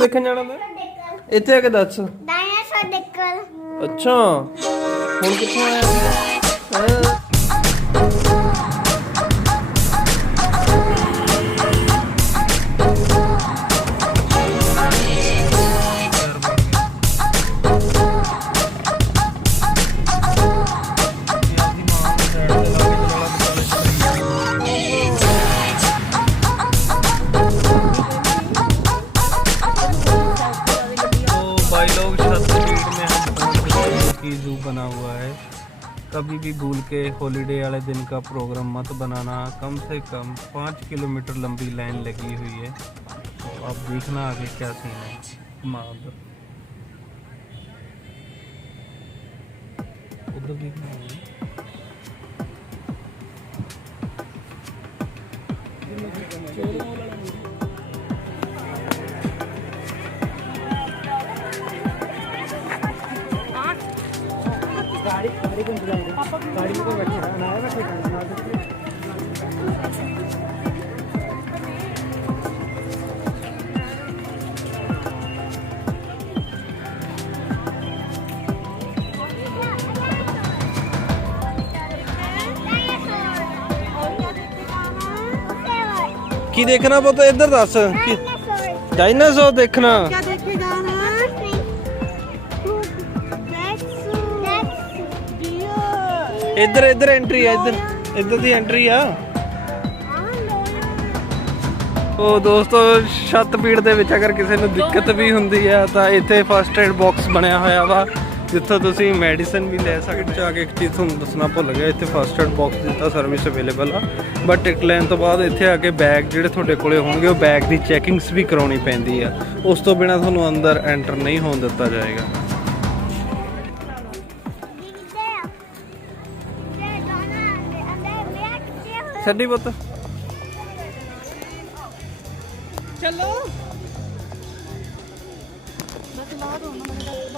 देखने जाना मैं इतने आके दस डायनासोर देखकर। अच्छा हुण कित्थों आया हाँ। जू बना हुआ है, कभी भी भूल के हॉलीडे वाले दिन का प्रोग्राम मत बनाना। कम से कम 5 किलोमीटर लंबी लाइन लगी हुई है, तो आप देखना आगे क्या सीन है। माँ उधर देखना है। गाड़ी को गाड़ी को बैठे रहना है, बैठे रहना है। की देखना पता इधर दस की डायनासोर देखना क्या देखेगा ना? इधर इधर एंट्री है, इधर इधर दी एंट्री आ। तो दोस्तों छत पीड़ ਦੇ ਵਿੱਚ अगर किसी ਨੂੰ ਦਿੱਕਤ भी ਹੁੰਦੀ ਹੈ ਤਾਂ ਇੱਥੇ ਫਸਟ ਏਡ ਬਾਕਸ ਬਣਿਆ ਹੋਇਆ ਵਾ, ਜਿੱਥੋਂ ਤੁਸੀਂ ਮੈਡੀਸਨ ਵੀ ਲੈ ਸਕਦੇ ਹੋ। ਇੱਕ ਚੀਜ਼ ਤੁਹਾਨੂੰ ਦੱਸਣਾ ਭੁੱਲ ਗਿਆ, ਇੱਥੇ ਫਸਟ ਏਡ ਬਾਕਸ ਦਿੱਤਾ ਸਰਵਿਸ ਅਵੇਲੇਬਲ ਆ, ਬਟ ਟਿਕਟ ਲੈਣ ਤੋਂ ਬਾਅਦ ਇੱਥੇ ਆ ਕੇ ਬੈਗ ਜਿਹੜੇ ਤੁਹਾਡੇ ਕੋਲੇ ਹੋਣਗੇ ਉਹ ਬੈਗ ਦੀ ਚੈਕਿੰਗਸ ਵੀ ਕਰਾਉਣੀ ਪੈਂਦੀ ਆ। ਉਸ ਤੋਂ ਬਿਨਾਂ ਤੁਹਾਨੂੰ ਅੰਦਰ ਐਂਟਰ ਨਹੀਂ ਹੋਣ ਦਿੱਤਾ ਜਾਏਗਾ। ਛੱਡੀ ਪੁੱਤ चलो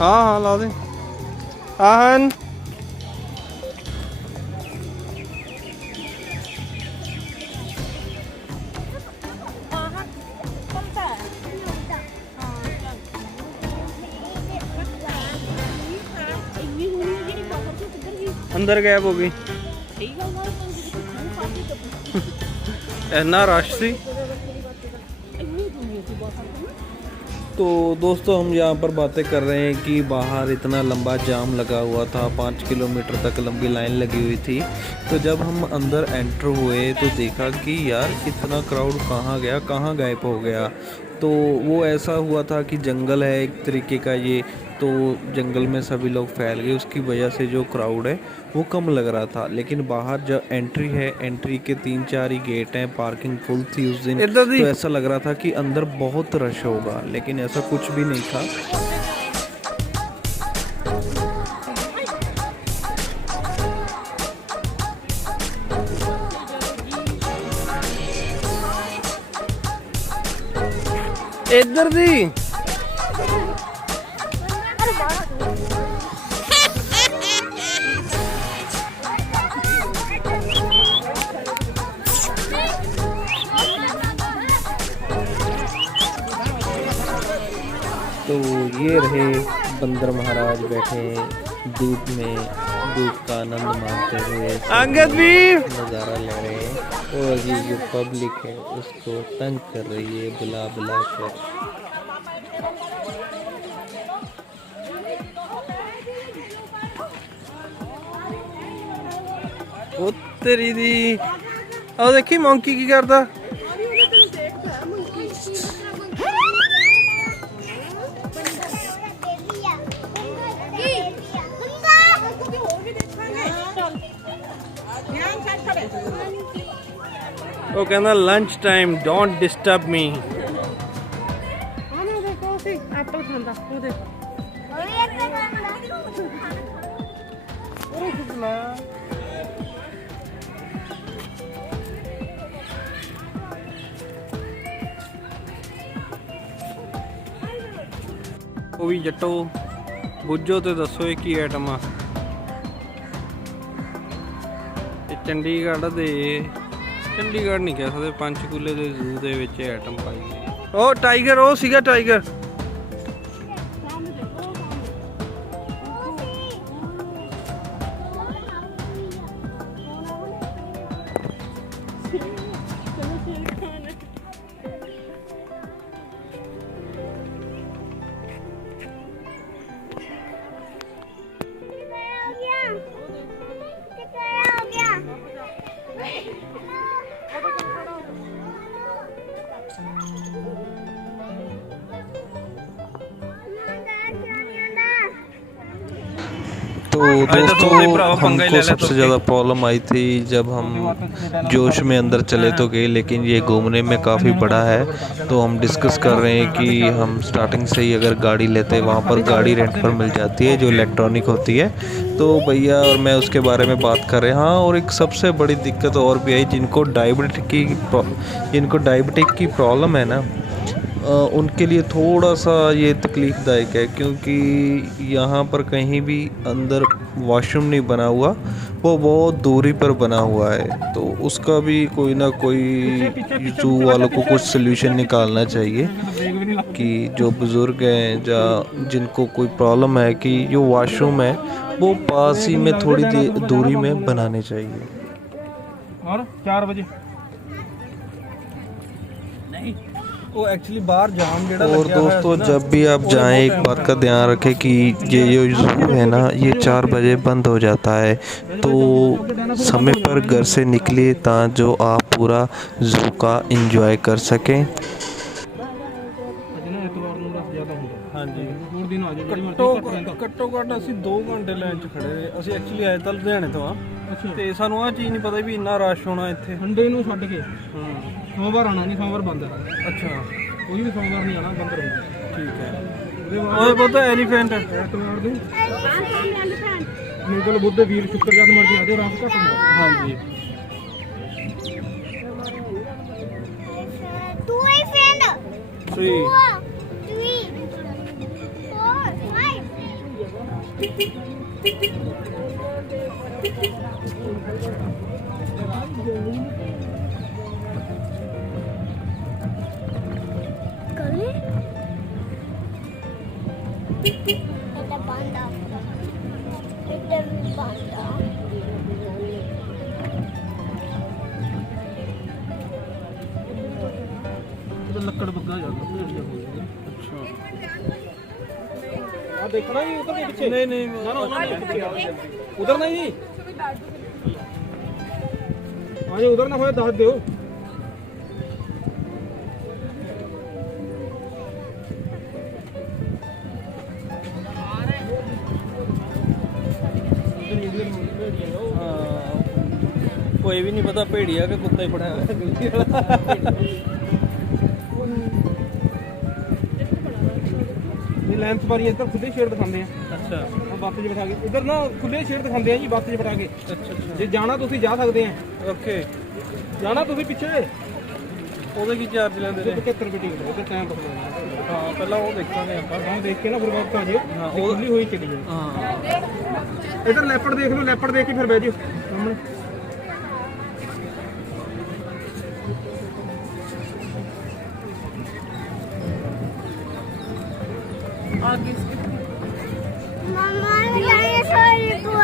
हाँ हाँ ला दे आहन। अंदर गैप हो गई इन्ना रश सी। तो दोस्तों हम यहाँ पर बातें कर रहे हैं कि बाहर इतना लंबा जाम लगा हुआ था, 5 किलोमीटर तक लंबी लाइन लगी हुई थी। तो जब हम अंदर एंटर हुए तो देखा कि यार इतना क्राउड कहाँ गया, कहाँ गायब हो गया। तो वो ऐसा हुआ था कि जंगल है एक तरीके का ये, तो जंगल में सभी लोग फैल गए, उसकी वजह से जो क्राउड है वो कम लग रहा था। लेकिन बाहर जो एंट्री है, एंट्री के 3-4 ही गेट हैं, पार्किंग फुल थी उस दिन, तो ऐसा लग रहा था कि अंदर बहुत रश होगा, लेकिन ऐसा कुछ भी नहीं था। इधर दी तो ये रहे बंदर महाराज बैठे धूप में, धूप का आनंद मानते हुए अंगद भी नज़ारा ले रहे हैं। और ये जो पब्लिक है उसको तंग कर रही है बुला बुला कर। ओ तेरी दी आओ देखी मंकी की करता। वो कहना lunch time don't disturb me. ਉਹ ਵੀ ਜੱਟੋ ਬੁੱਝੋ ਤੇ ਦੱਸੋ ਇਹ ਕੀ ਆਈਟਮ ਆ। ਇਹ ਚੰਡੀਗੜ੍ਹ ਨਹੀਂ ਕਹਿ ਸਕਦੇ, ਪੰਚਕੂਲੇ ਦੇ ਜ਼ੂ ਦੇ ਵਿੱਚ ਆਈਟਮ ਪਾਈ ਗਈ। ਉਹ ਟਾਈਗਰ, ਉਹ ਸੀਗਾ ਟਾਈਗਰ। तो दोस्तों हमको सबसे ज़्यादा प्रॉब्लम आई थी जब हम जोश में अंदर चले तो गए, लेकिन ये घूमने में काफ़ी बड़ा है। तो हम डिस्कस कर रहे हैं कि हम स्टार्टिंग से ही अगर गाड़ी लेते हैं, वहाँ पर गाड़ी रेंट पर मिल जाती है जो इलेक्ट्रॉनिक होती है। तो भैया और मैं उसके बारे में बात कर रहे हैं। हाँ, और एक सबसे बड़ी दिक्कत और भी आई, जिनको डायबिटिक की प्रॉब्लम है ना, उनके लिए थोड़ा सा ये तकलीफ़दायक है, क्योंकि यहाँ पर कहीं भी अंदर वॉशरूम नहीं बना हुआ, वो बहुत दूरी पर बना हुआ है। तो उसका भी कोई ना कोई जू वालों को कुछ सल्यूशन निकालना चाहिए कि जो बुज़ुर्ग हैं या जिनको कोई प्रॉब्लम है कि जो वॉशरूम है वो पास ही में थोड़ी दूरी में बनाने चाहिए। और 4 बजे नहीं वो एक्चुअली बाहर जाम जेड़ा और दोस्तों जब भी आप जाएं एक बात का ध्यान रखें कि ये जो ज़ू है ना, ये 4 बजे बंद हो जाता है। तो समय पर घर से निकलिए ताकि आप पूरा ज़ू का एंजॉय कर सकें। हाँ जी, ਘੱਟੋ ਘੱਟ ਅਸੀਂ 2 ਘੰਟੇ ਲਾਈਨ 'ਚ ਖੜੇ ਰਹੇ। ਅਸੀਂ ਐਕਚੁਅਲੀ ਆਏ ਤਾਂ ਲੁਧਿਆਣੇ ਤੋਂ ਆ, ਤੇ ਸਾਨੂੰ ਆਹ ਚੀਜ਼ ਨਹੀਂ ਪਤਾ ਵੀ ਇੰਨਾ ਰਸ਼ ਹੋਣਾ ਇੱਥੇ। ਸੰਡੇ ਨੂੰ ਛੱਡ ਕੇ ਸੋਮਵਾਰ ਆਉਣਾ ਨਹੀਂ, ਸੋਮਵਾਰ ਬੰਦ ਹੈ। ਅੱਛਾ, ਕੋਈ ਵੀ ਸੋਮਵਾਰ ਨਹੀਂ ਆਉਣਾ, ਬੰਦ ਰਹੇਗਾ। ਠੀਕ ਹੈ। ਉਹ ਬਹੁਤ ਐਲੀਫੈਂਟ ਐਤਵਾਰ ਨੂੰ ਮੰਗਲ ਬੁੱਧ ਵੀਰ ਸ਼ੁੱਕਰ ਜਦ ਮਰਜ਼ੀ ਆਦੇ, ਰਸ਼ ਘੱਟ ਹੁੰਦਾ। ਹਾਂਜੀ। Two friend. 3 3 4 5. Kali? Ada panda. Ada panda. तो लक्कड़ बग्गा जाता। अच्छा, आ देखना ही उधर के पीछे। नहीं ना उधर नहीं, आज उधर ना होए दस दो। कोई भी नहीं पता भेड़िया के कुत्ता ही फड़ा ਲੈਂਸ ਬਾਰੀ ਇੱਧਰ ਖੁੱਲੇ ਸ਼ੇਡ ਦਿਖਾਉਂਦੇ ਆ। ਅੱਛਾ, ਬੱਸ 'ਚ ਬਿਠਾ ਕੇ ਇੱਧਰ ਨਾ ਖੁੱਲੇ ਸ਼ੇਡ ਦਿਖਾਉਂਦੇ ਆ ਜੀ, ਬੱਸ 'ਚ ਬਿਠਾ ਕੇ। ਅੱਛਾ ਜੇ ਜਾਣਾ ਤੁਸੀਂ ਜਾ ਸਕਦੇ ਆ। ਓਕੇ, ਜਾਣਾ ਤੁਸੀਂ ਪਿੱਛੇ ਉਹਦੇ ਕੀ ਚਾਰਜ ਲੈਂਦੇ ਨੇ? 75 ਰੁਪਏ ਟਿਕਟ, ਉਹਦੇ ਟਾਈਮ ਬਦਲਣਾ। ਹਾਂ, ਪਹਿਲਾਂ ਉਹ ਦੇਖਾਂਗੇ ਆਪਾਂ। ਹਾਂ, ਦੇਖ ਕੇ ਨਾ ਫਿਰ ਵਾਪਸ ਆ ਜਿਓ। ਹਾਂ, ਉਹ ਖੁੱਲੀ ਹੋਈ ਚਲੀ ਜਾਏ। ਹਾਂ, ਇੱਧਰ ਲੈਪੜ ਦੇਖ ਲਓ, ਲੈਪੜ ਦੇਖ ਕੇ ਫਿਰ ਬਹਿ ਜਿਓ ਸਾਹਮਣੇ।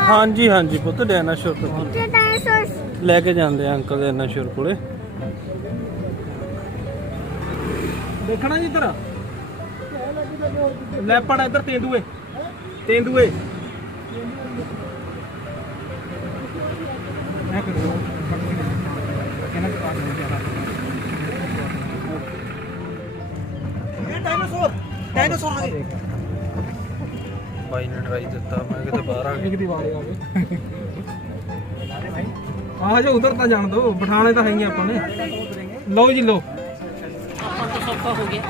हाँ जी हाँ जी पुत, डायनासोर लेके जाते हैं अंकल डायनासोर को। देखना जी इधर लैपड़, इधर तेंदुए तेंदुए। डायनासोर डायनासोर आ गए। भाई ने ट्राई दिता, मैं किते बाहर आ गया। आ जाओ उधर तो जान दो, बिठाने तो है अपन ने। लो जी लो, सौखा हो गया।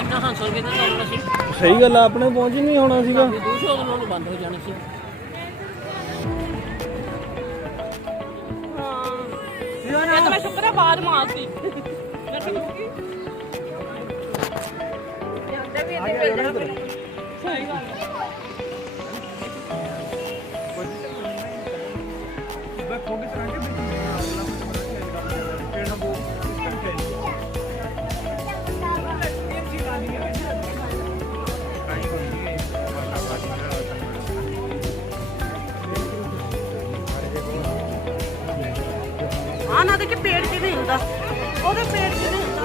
इतना 500 रुपए का करना सी। सही गल है, अपने पहुंच ही नहीं होना सीगा। 200 लोग बंद हो जाने सी। हां, ये तो मैं शुक्र है बाद में आती। ਆ ਨਾ ਦੇਖੇ ਪੇੜ ਕਿਵੇਂ ਹੁੰਦਾ, ਉਹਦੇ ਪੇੜ ਕਿਵੇਂ ਹੁੰਦਾ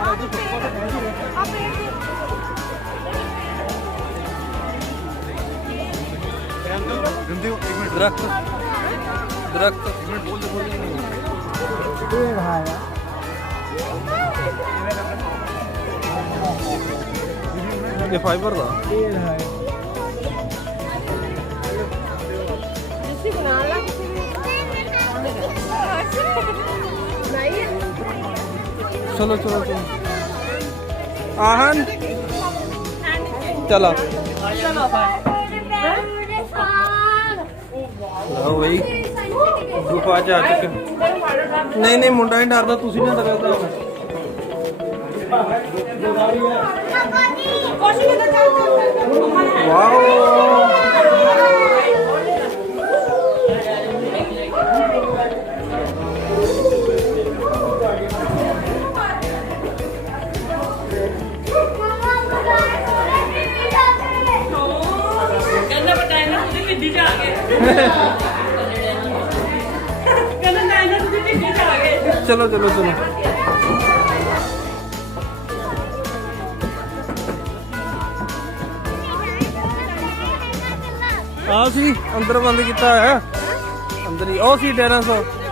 ਆ ਪੇੜ ਦੇ दरख्त दरख्त ये फाइबर था चलो चलो चलो आहन चला लो भाई गुफा जा चुके नहीं नहीं मुंडा नहीं डरदा तुसी ना डरदा वाओ चलो चलो चलो हाँ सी अंदर बंद किया है अंदर ही ओ सी डायनासोर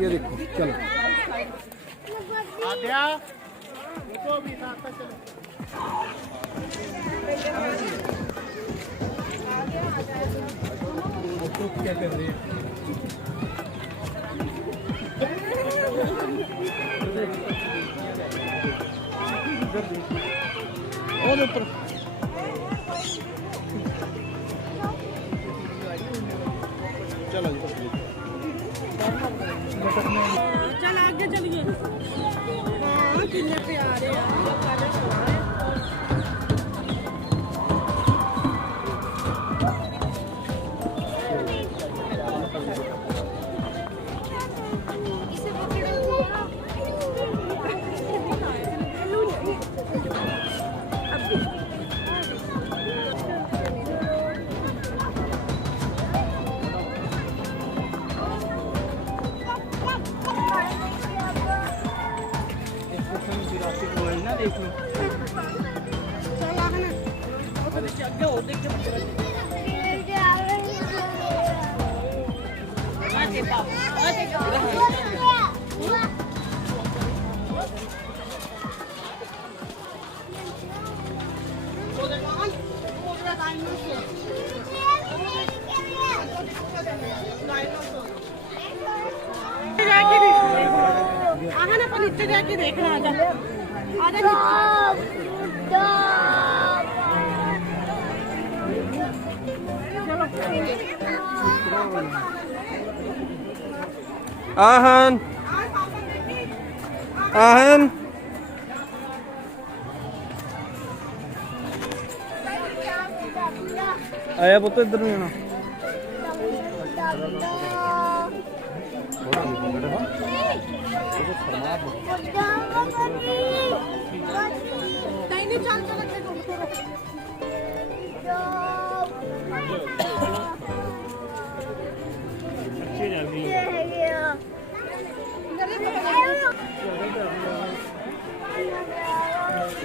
ये देखो चलो क्या कर रही है और ऊपर चलो चल आगे चलिए हाँ कितने प्यारे देख लो आगे और देख नीचे जाके देखना आजा आजा आहन आहन आया पुत्त इधर नहीं आना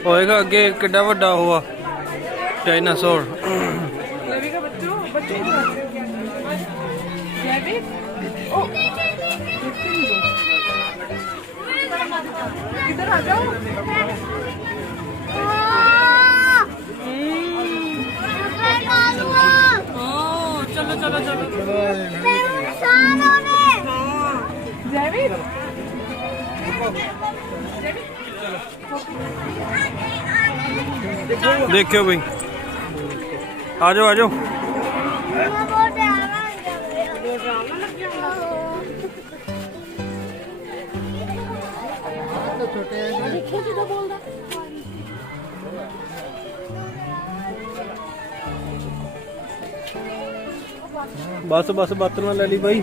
होएगा अगे किड्डा वड्डा हुआ डायनासोर इधर आ जाओ चलो चलो चलो नुकसान होने ਜੈਵੀ देखियो भाई आ जाओ आ जाओ मैं बहुत डरा ਡਰਾਮਾ ਲੱਗਿਆ ਹੁੰਦਾ ਦੇਖੋ ਜਦੋਂ ਬੋਲਦਾ बस बस बात ना ले ली भाई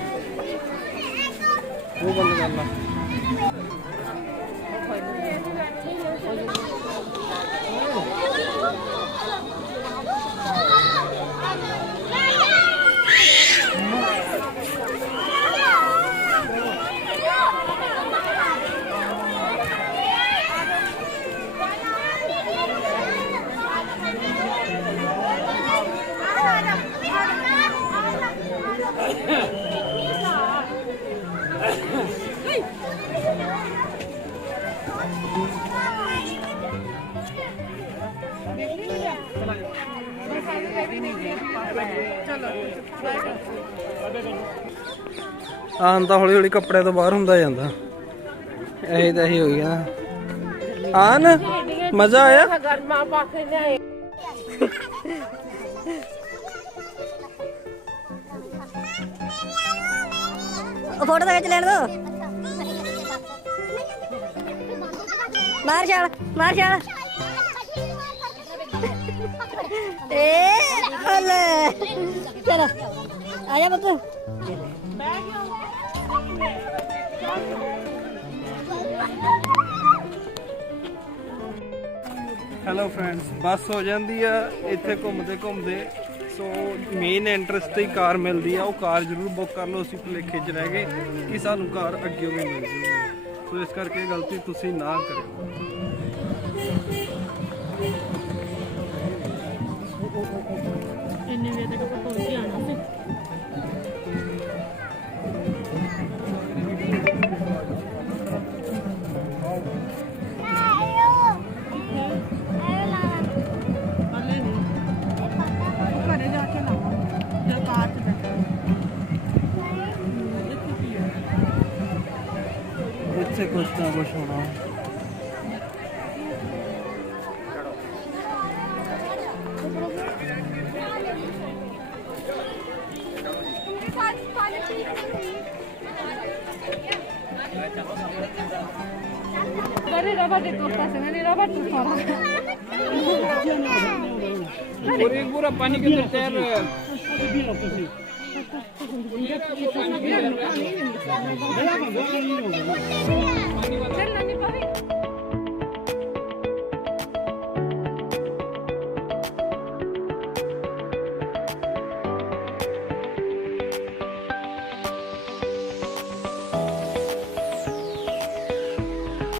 वो बंद कर ला ਆਨ ਤਾਂ ਹੌਲੀ ਹੌਲੀ ਕੱਪੜੇ ਤੋਂ ਬਾਹਰ ਹੁੰਦਾ ਜਾਂਦਾ ਇਹੀ ਤਾਂ ਇਹੀ ਹੋ ਗਿਆ ਆਨ ਮਜ਼ਾ ਆਇਆ ਗਰਮਾ ਪਾ ਕੇ ਲਿਆਏ फोटो तो खींच लेने दो मार छाल ए ओले चलो आजा बच्चों ਹੈਲੋ ਫਰੈਂਡਸ ਬੱਸ ਹੋ ਜਾਂਦੀ ਆ ਇੱਥੇ ਘੁੰਮਦੇ ਘੁੰਮਦੇ ਸੋ ਮੇਨ ਐਂਟਰੈਂਸ ਤੇ ਹੀ ਕਾਰ ਮਿਲਦੀ ਆ ਉਹ ਕਾਰ ਜ਼ਰੂਰ ਬੁੱਕ ਕਰ ਲਓ ਅਸੀਂ ਭੁਲੇਖੇ 'ਚ ਰਹਿ ਗਏ ਕਿ ਸਾਨੂੰ ਕਾਰ ਅੱਗੇ ਵੀ ਮਿਲ ਜੂਗੀ ਸੋ ਇਸ ਕਰਕੇ ਗਲਤੀ ਤੁਸੀਂ ਨਾ ਕਰਿਓ ਇੰਨੇ ਵੇ ਤੱਕ ਆਪਾਂ ਪਹੁੰਚ ਜਾਣਾ ਸੀ ਹਲੇ ਨਹੀਂ ਘਰੇ ਜਾ ਕੇ ਲਾਵਾਂਗੇ ਜਦ ਕਾਰ ਚ ਬੈਠੇ ਇੱਥੇ ਕੁਛ ਨਾ ਕੁਛ ਹੋਣਾ Dari dapat ditutas, ini dapat tersorot. पूरा पानी के अंदर तैर रहे हैं Jalan nih, Pak.